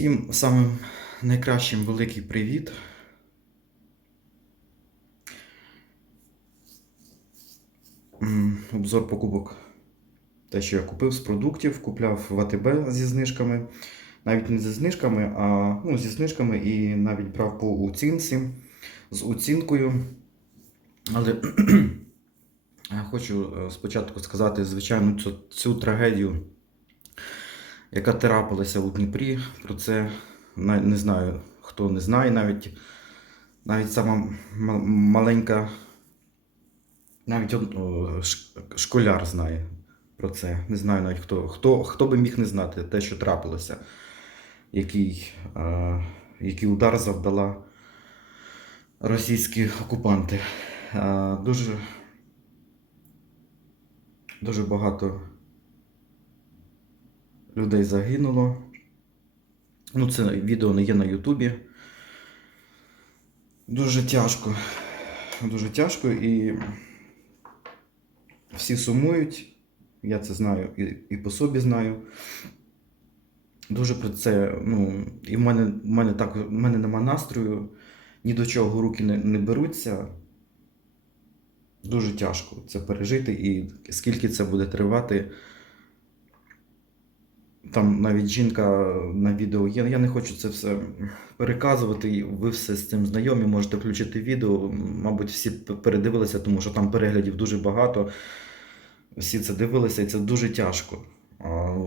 Всім самим найкращим великий привіт. Обзор покупок. Те, що я купив з продуктів, купляв в АТБ зі знижками. Навіть не зі знижками, а ну, зі знижками і навіть брав по оцінці з оцінкою. Але хочу е, спочатку сказати, звичайно, цю, цю трагедію, яка трапилася у Дніпрі. Про це не знаю, хто не знає, навіть, навіть сама маленька, навіть школяр знає про це. Не знаю навіть хто, хто, хто би міг не знати те, що трапилося, який, е, який удар завдала російські окупанти. Е, дуже, дуже багато людей загинуло. Ну, це відео не є на Ютубі. Дуже тяжко. Дуже тяжко і всі сумують. Я це знаю і, і по собі знаю. Дуже про це, ну, і в мене, в мене так, в мене нема настрою, ні до чого руки не, не беруться. Дуже тяжко це пережити, і скільки це буде тривати. Там навіть жінка на відео є. Я не хочу це все переказувати. Ви все з цим знайомі, можете включити відео. Мабуть, всі передивилися, тому що там переглядів дуже багато. Всі це дивилися, і це дуже тяжко.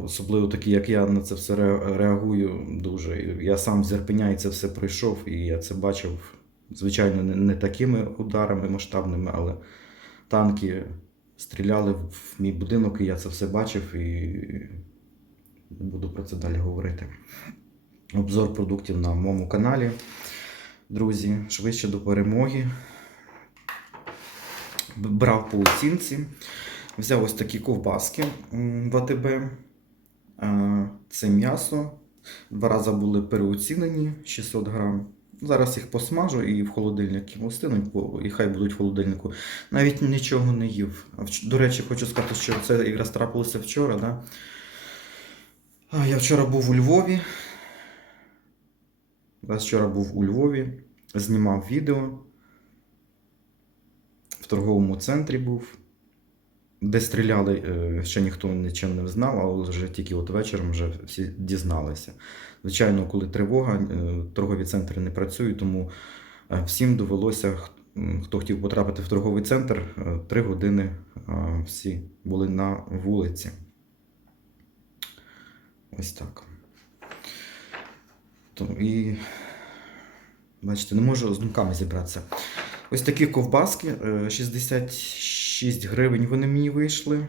Особливо такі, як я на це все реагую дуже. Я сам з Ірпеня і це все пройшов, і я це бачив, звичайно, не, такими ударами масштабними, але танки стріляли в мій будинок, і я це все бачив і буду про це далі говорити. Обзор продуктів на моєму каналі. Друзі, швидше до перемоги. Брав по оцінці. Взяв ось такі ковбаски в АТБ. Е, Це м'ясо. Два рази були переоцінені 600 грам. Зараз їх посмажу і в холодильник бо і хай будуть в холодильнику. Навіть нічого не їв. До речі, хочу сказати, що це якраз трапилося вчора. Да? Я вчора був у Львові. Раз вчора був у Львові, знімав відео. В торговому центрі був, де стріляли, е, ще ніхто нічим не знав, а вже тільки от вечором вже всі дізналися. Звичайно, коли тривога, е, торгові центри не працюють, тому е, всім довелося, хто хотів потрапити в торговий центр, три години всі були на вулиці. Ось так. То, і бачите, не можу з думками зібратися. Ось такі ковбаски, е, 66 гривень вони мені вийшли.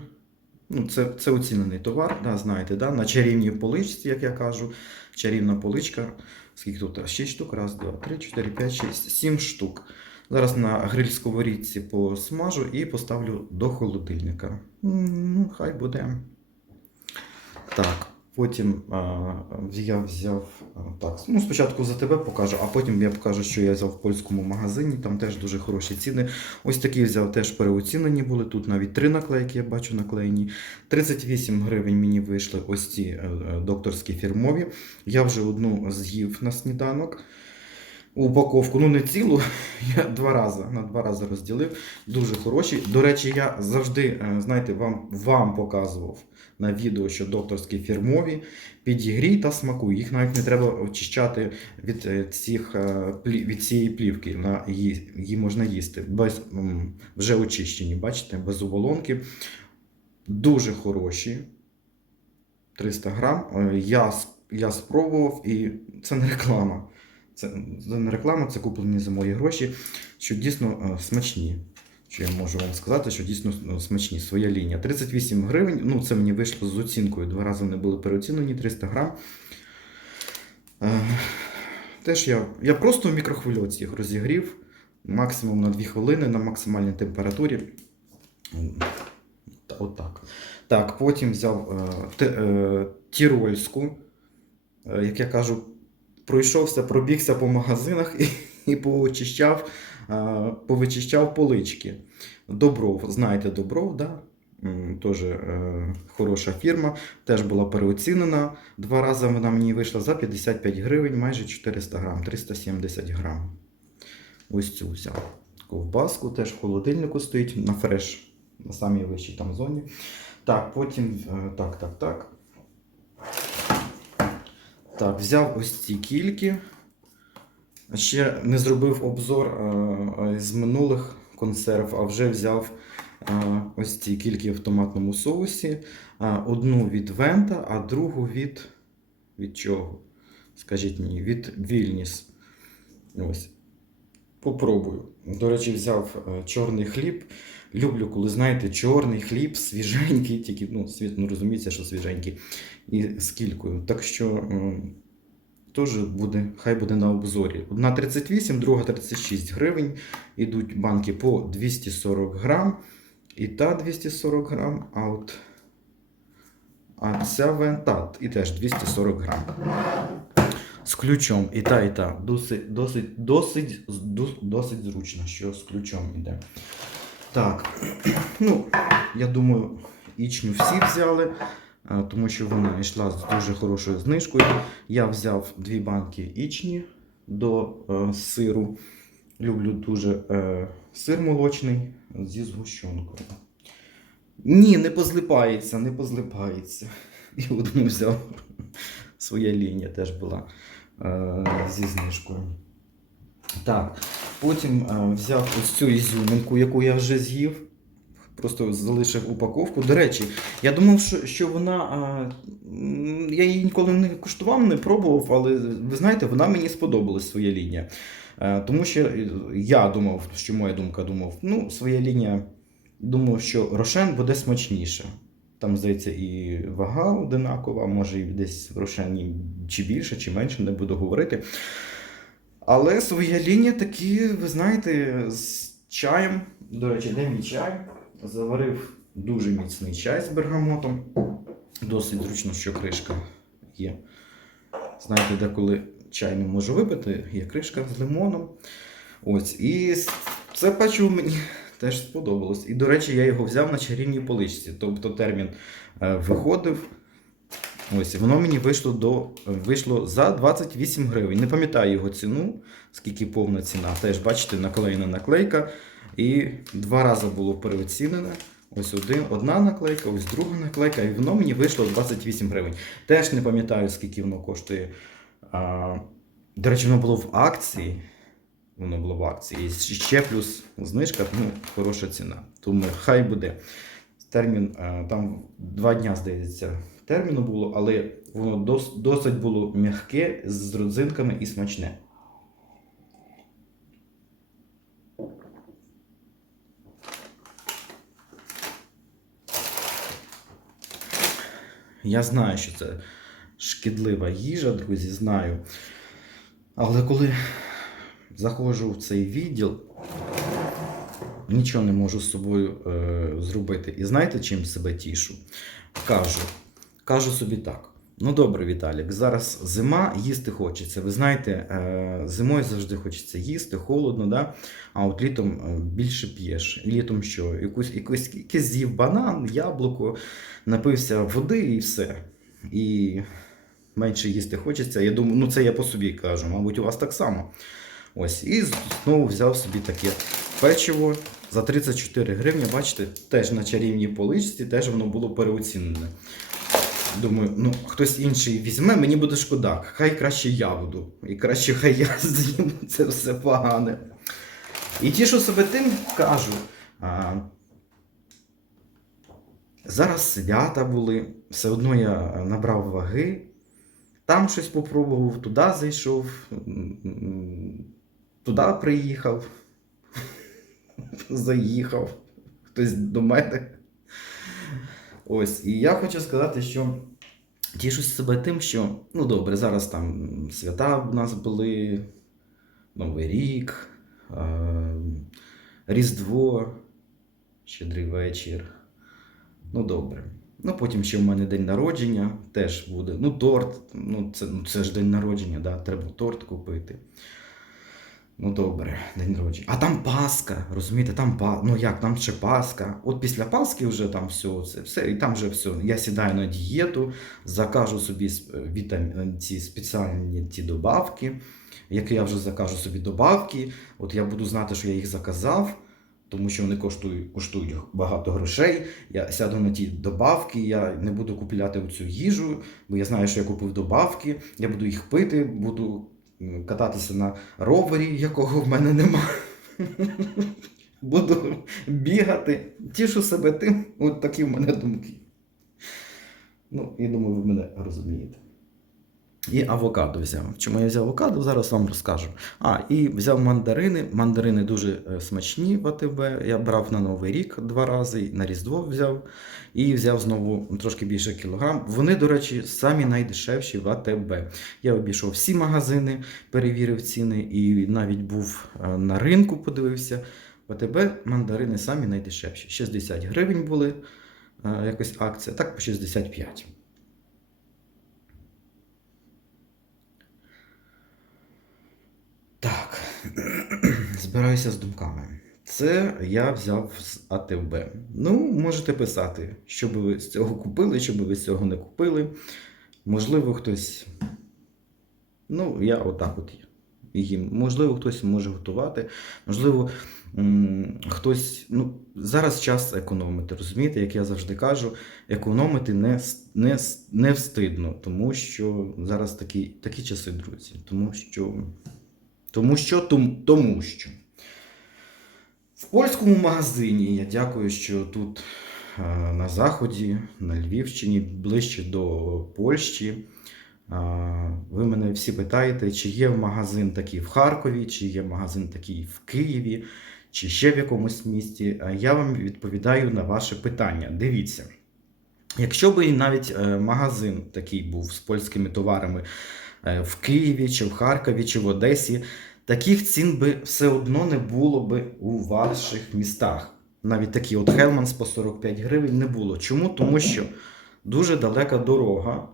Ну, це, це оцінений товар, да, знаєте, да? на чарівній поличці, як я кажу. Чарівна поличка. Скільки тут? 6 штук. Раз, два, три, чотири, п'ять, шість, сім штук. Зараз на гриль сковорідці посмажу і поставлю до холодильника. Ну, хай буде. Так, потім а, я взяв так. Ну, спочатку за тебе покажу, а потім я покажу, що я взяв в польському магазині. Там теж дуже хороші ціни. Ось такі взяв, теж переоцінені були. Тут навіть три наклейки, я бачу наклеєні. 38 гривень мені вийшли ось ці е, е, докторські фірмові. Я вже одну з'їв на сніданок. Упаковку, ну не цілу, я два рази на два рази розділив. Дуже хороші. До речі, я завжди, е, знаєте, вам, вам показував на відео, що докторські фірмові підігрій та смакуй. Їх навіть не треба очищати від, е, цих, е, від цієї плівки. На, її, її можна їсти. Без, вже очищені, бачите, без оболонки. Дуже хороші. 300 грам. Я, я спробував і це не реклама. Це, не реклама, це куплені за мої гроші, що дійсно е, смачні. Що я можу вам сказати, що дійсно е, смачні. Своя лінія. 38 гривень. Ну, це мені вийшло з оцінкою. Два рази вони були переоцінені, 300 грам. Е, Теж я, я просто в мікрохвильовці їх розігрів максимум на 2 хвилини на максимальній температурі. Отак. Так, потім взяв е, е, тірольську, як я кажу, пройшовся, пробігся по магазинах і, і поочищав, повичищав полички. Добров, знаєте, Добров, да? м, теж е, хороша фірма, теж була переоцінена. Два рази вона мені вийшла за 55 гривень, майже 400 грам, 370 грам. Ось цю взяв. Ковбаску теж в холодильнику стоїть на фреш, на самій вищій там зоні. Так, потім. е, Так, так, так. Так, взяв ось ці кільки. Ще не зробив обзор е, е, з минулих консерв, а вже взяв е, ось ці кільки в томатному соусі. Е, Одну від Вента, а другу від. Від чого? Скажіть мені, від Вільніс. Ось. Попробую. До речі, взяв чорний хліб. Люблю, коли знаєте, чорний хліб, свіженький, тільки ну, світ, ну розуміється, що свіженький, і з кількою. Так що теж буде, хай буде на обзорі. Одна 38, друга 36 гривень. Ідуть банки по 240 грам. І та 240 грам, а от а ця вента і теж 240 грам. З ключом і та, і та. Досить, досить, досить, досить зручно, що з ключом іде. Так, ну, я думаю, ічню всі взяли, е, тому що вона йшла з дуже хорошою знижкою. Я взяв дві банки ічні до е, сиру. Люблю дуже е, сир молочний зі згущенкою. Ні, не позлипається, не позлипається. І одну взяв. Своя лінія теж була е, зі знижкою. Так, потім е, взяв ось цю ізюминку, яку я вже з'їв. Просто залишив упаковку. До речі, я думав, що, що вона. А, я її ніколи не куштував, не пробував, але ви знаєте, вона мені сподобалась своя лінія. Е, тому що е, я думав, що моя думка думав, ну, своя лінія, думав, що Рошен буде смачніше. Там, здається, і вага одинакова, може, і десь в Рошені чи більше, чи менше, не буду говорити. Але своя лінія такі, ви знаєте, з чаєм. До речі, де мій чай? Заварив дуже міцний чай з бергамотом. Досить зручно, що кришка є. Знаєте, деколи чай не можу випити, є кришка з лимоном. Ось. І це печиво мені теж сподобалось. І, до речі, я його взяв на чарівній поличці. Тобто термін е, виходив. Ось, воно мені вийшло, до, вийшло за 28 гривень. Не пам'ятаю його ціну, скільки повна ціна. Теж, бачите, наклеєна наклейка. І два рази було переоцінене. Ось один, одна наклейка, ось друга наклейка, і воно мені вийшло 28 гривень. Теж не пам'ятаю, скільки воно коштує. А, до речі, воно було в акції. Воно було в акції. І ще плюс знижка, ну, хороша ціна. Тому хай буде. Термін, е, там два дня, здається, терміну було, але воно дос, досить було м'яке з родзинками і смачне. Я знаю, що це шкідлива їжа, друзі, знаю. Але коли заходжу в цей відділ, нічого не можу з собою е, зробити. І знаєте, чим себе тішу? Кажу, кажу собі так. Ну добре, Віталік, зараз зима, їсти хочеться. Ви знаєте, е, зимою завжди хочеться їсти, холодно, да? а от літом е, більше п'єш. Літом що? Якусь, якусь, якийсь з'їв банан, яблуко, напився води і все. І менше їсти хочеться. Я думаю, ну це я по собі кажу, мабуть, у вас так само. Ось, і знову взяв собі таке печиво за 34 гривні. Бачите, теж на чарівній поличці, теж воно було переоцінене. Думаю, ну хтось інший візьме, мені буде шкода. Хай краще я буду. І краще хай я з'їм це все погане. І тішу себе тим, кажу. А, зараз свята були, все одно я набрав ваги, там щось попробував, туди зайшов, туди приїхав, заїхав хтось до мене. Ось, і я хочу сказати, що тішусь себе тим, що ну добре, зараз там свята в нас були, Новий рік, е, Різдво, Щедрий вечір. Ну добре. Ну, потім ще в мене день народження теж буде. Ну, торт. Ну, це, ну, це ж день народження, да? треба торт купити. Ну добре, день народження. А там Пасха, розумієте, там па... ну як, там ще Пасха. От після Пасхи вже там все, це все, і там вже все. Я сідаю на дієту, закажу собі вітам... ці спеціальні ті добавки, які я вже закажу собі добавки. От я буду знати, що я їх заказав, тому що вони коштують, коштують багато грошей. Я сяду на ті добавки, я не буду купляти цю їжу, бо я знаю, що я купив добавки, я буду їх пити, буду кататися на ровері, якого в мене нема. Буду бігати, тішу себе тим, от такі в мене думки. Ну, я думаю, ви мене розумієте. І авокадо взяв. Чому я взяв авокадо, зараз вам розкажу. А, і взяв мандарини. Мандарини дуже е, смачні в АТБ. Я брав на Новий рік два рази, на Різдво взяв. І взяв знову трошки більше кілограм. Вони, до речі, самі найдешевші в АТБ. Я обійшов всі магазини, перевірив ціни і навіть був е, на ринку, подивився. В АТБ мандарини самі найдешевші. 60 гривень були е, якось акція, так по 65. Так, збираюся з думками. Це я взяв з АТБ. Ну, можете писати, що би ви з цього купили, що би ви з цього не купили. Можливо, хтось. Ну, я отак от їм. Можливо, хтось може готувати. Можливо, хтось. Ну, зараз час економити. Розумієте, як я завжди кажу, економити не, не, не встидно, тому що зараз такі, такі часи, друзі. Тому що. Тому що, тому, тому що. В польському магазині я дякую, що тут е, на Заході, на Львівщині, ближче до Польщі. Ви мене всі питаєте, чи є магазин такий в Харкові, чи є магазин такий в Києві, чи ще в якомусь місті. А Я вам відповідаю на ваше питання. Дивіться. Якщо би навіть е, магазин такий був з польськими товарами е, в Києві, чи в Харкові, чи в Одесі, таких цін би все одно не було би у ваших містах. Навіть такі от Хелманс по 45 гривень не було. Чому? Тому що дуже далека дорога.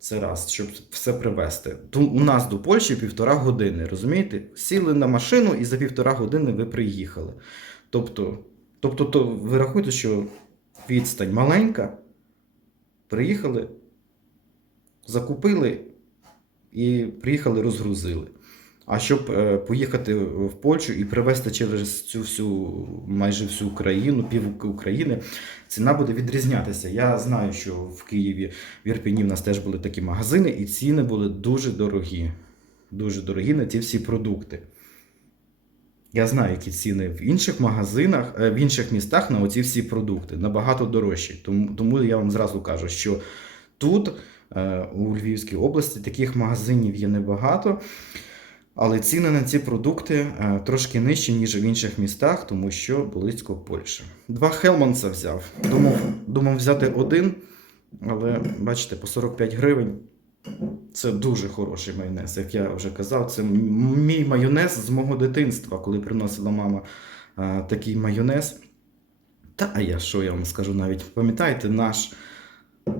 Це раз, щоб все привезти. У нас до Польщі півтора години, розумієте? Сіли на машину і за півтора години ви приїхали. Тобто, тобто то ви рахуєте, що відстань маленька, приїхали, закупили і приїхали, розгрузили. А щоб е, поїхати в Польщу і привезти через цю всю майже всю Україну, пів України, ціна буде відрізнятися. Я знаю, що в Києві, в Ірпіні в нас теж були такі магазини, і ціни були дуже дорогі. Дуже дорогі на ці всі продукти. Я знаю, які ціни в інших магазинах, е, в інших містах на оці всі продукти набагато дорожчі. Тому, тому я вам зразу кажу, що тут, е, у Львівській області, таких магазинів є небагато. Але ціни на ці продукти е, трошки нижчі, ніж в інших містах, тому що близько Польщі. Два Хелманса взяв. Думав, думав взяти один, але бачите, по 45 гривень. Це дуже хороший майонез, як я вже казав. Це мій майонез з мого дитинства, коли приносила мама е, такий майонез. Та а я що я вам скажу навіть, пам'ятаєте, наш,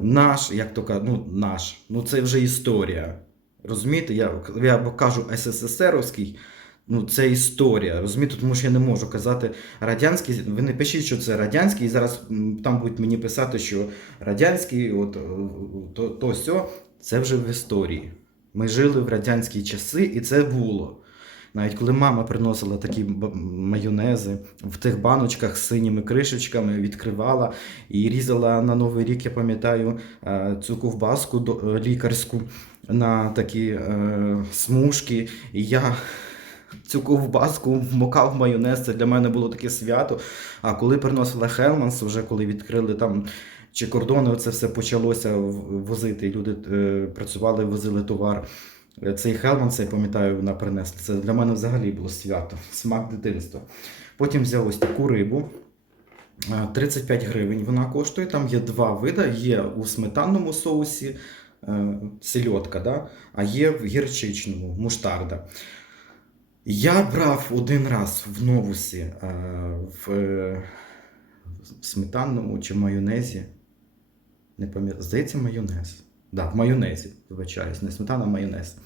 наш, як то кажуть, ну наш, ну це вже історія. Розумієте, я, я кажу СССРовський, ну це історія. Розумієте, тому що я не можу казати радянський. Ви не пишіть, що це радянський, і зараз там будуть мені писати, що радянський, от е, то, то сьо, це вже в історії. Ми жили в радянські часи, і це було. Навіть коли мама приносила такі майонези в тих баночках з синіми кришечками, відкривала і різала на Новий рік, я пам'ятаю, е, цю ковбаску е, лікарську на такі е, смужки. І я цю ковбаску вмокав майонез. Це для мене було таке свято. А коли приносила Хелманс, вже коли відкрили там. Чи кордони, це все почалося возити. Люди е, працювали, возили товар. Е, Цей Хелманс, я пам'ятаю, вона принесла. Це для мене взагалі було свято, смак дитинства. Потім взяв ось таку рибу. Е, 35 гривень вона коштує. Там є два види: є у сметанному соусі е, сельодка, да? а є в гірчичному муштарда. Я брав один раз в новусі е, в е, сметанному чи майонезі. Не пам'ятаю, здається, майонез. Да, в майонезі, вибачаюсь, не сметана, а майонез.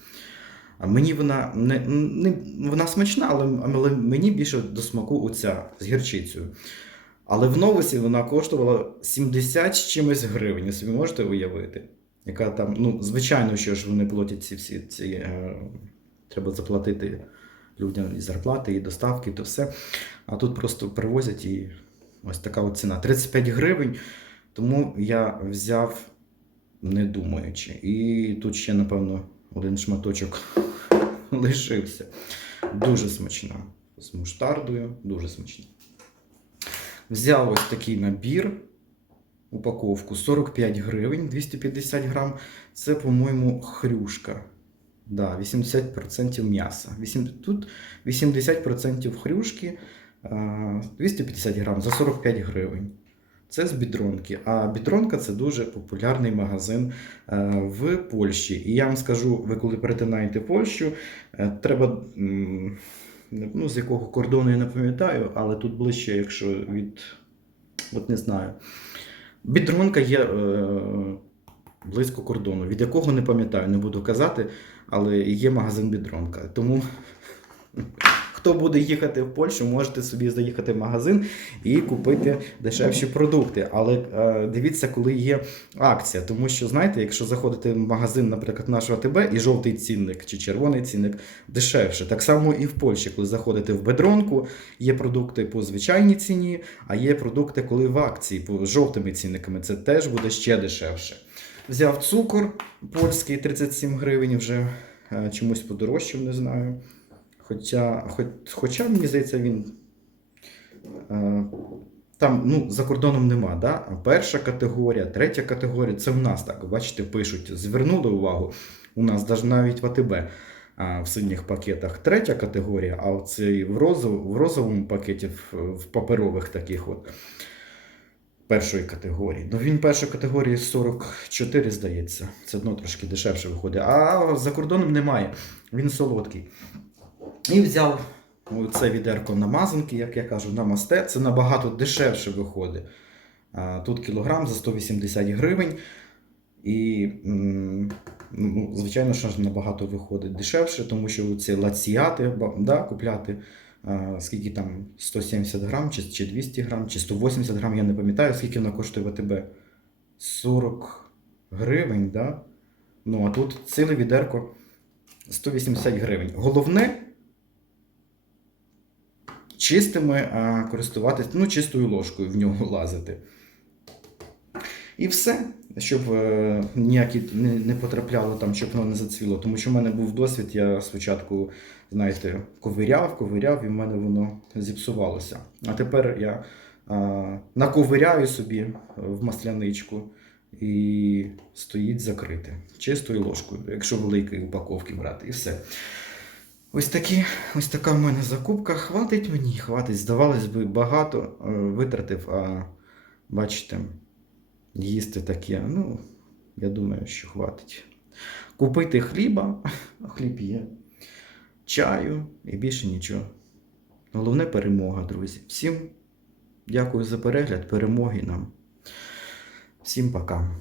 А мені вона не, не вона смачна, але, але мені більше до смаку оця з гірчицею. Але в новосі вона коштувала 70 з чимось гривень. Собі можете уявити? Яка там, ну, звичайно, що ж вони платять ці всі ці. Е, треба заплатити людям і зарплати, і доставки, і то все. А тут просто привозять і ось така от ціна. 35 гривень. Тому я взяв, не думаючи. І тут ще, напевно, один шматочок лишився. Дуже смачна. З муштардою, дуже смачна. Взяв ось такий набір, упаковку 45 гривень, 250 грам. Це, по-моєму, хрюшка. Да, 80% м'яса. Тут 80% хрюшки, 250 грам за 45 гривень. Це з бідронки. А бідронка це дуже популярний магазин е, в Польщі. І я вам скажу, ви коли перетинаєте Польщу, е, треба. Ну, з якого кордону я не пам'ятаю, але тут ближче, якщо від. От не знаю. Бідронка є е, близько кордону, від якого не пам'ятаю, не буду казати, але є магазин Бідронка. Тому хто буде їхати в Польщу, можете собі заїхати в магазин і купити дешевші продукти. Але е, дивіться, коли є акція. Тому що, знаєте, якщо заходите в магазин, наприклад, нашого АТБ, і жовтий цінник чи червоний цінник дешевше. Так само і в Польщі, коли заходите в бедронку, є продукти по звичайній ціні, а є продукти, коли в акції по жовтими цінниками. Це теж буде ще дешевше. Взяв цукор польський 37 гривень, вже е, чомусь подорожчав, не знаю. Хоча, хоч, хоча мені здається, він е, там ну, за кордоном нема. Да? Перша категорія, третя категорія це в нас так. Бачите, пишуть, звернули увагу. У нас навіть в АТБ а, в синіх пакетах третя категорія, а в, в, розов, в розовому пакеті, в, в паперових таких от першої категорії. Ну він першої категорії 44, здається. Це одно трошки дешевше виходить. А за кордоном немає. Він солодкий. І взяв це відерко намазанки, як я кажу, намасте. Це набагато дешевше виходить. Тут кілограм за 180 гривень. І, ну, звичайно, що набагато виходить дешевше, тому що ці лаціати да, купляти, скільки там 170 грам, чи, чи 200 грам, чи 180 грам, я не пам'ятаю, скільки вона коштує в АТБ. 40 гривень, да? Ну, а тут ціле відерко 180 гривень. Головне чистими а, користуватись, ну, чистою ложкою в нього лазити. І все, щоб е, ніякі не, не потрапляло там, щоб воно не зацвіло. Тому що в мене був досвід, я спочатку, знаєте, ковиряв, ковиряв, і в мене воно зіпсувалося. А тепер я а, наковиряю собі в масляничку і стоїть закрите. Чистою ложкою, якщо великої упаковки брати, і все. Ось, такі, ось така в мене закупка. Хватить мені, хватить. Здавалось би, багато е, витратив, а бачите, їсти таке. Ну, я думаю, що хватить. Купити хліба, хліб є, чаю і більше нічого. Головне перемога, друзі. Всім дякую за перегляд, перемоги нам. Всім пока.